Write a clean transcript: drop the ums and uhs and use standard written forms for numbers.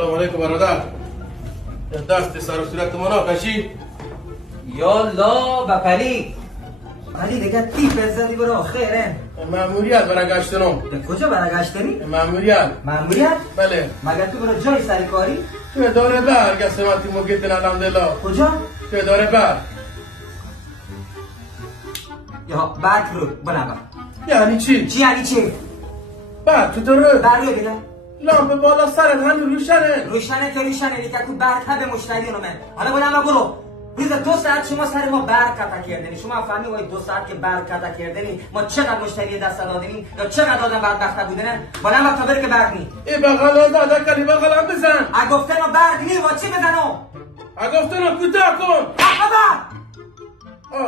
سلام علیکم برادر. دست سر و صورت مانا کشی. یالا بپری علی دیگه تیپ زدی برو خیره. ماموریت برگشتنم. کجا برگشتنی؟ ماموریت. ماموریت؟ بله. مگر تو برو جای سرکاری؟ تو اداره برگ سمتی موگیتن الحمدلله. کجا؟ تو اداره برگ. یا برگ رو بنابر. یعنی چی؟ چی یعنی چی؟ برگ تو رو؟ برگ رو بگم. لامپ بالا سرت هم روشنه. روشنه که روشنه لیکه که برگ ها به مشتری رو من. حالا بنابر برو. روز 2 ساعت شما سر ما برق قطع کردنی. شما فهمی وای 2 ساعت که برق قطع کردنی ما چقدر مشتری دست دادیم یا چقدر آدم بدبخت بودن. بالا ما خبر که برق نی. ای بغل دادا کلی بغل هم بزن. اگه گفتن ما برق نی و چی بزنم؟ اگه گفتن کوتاه کن. خبر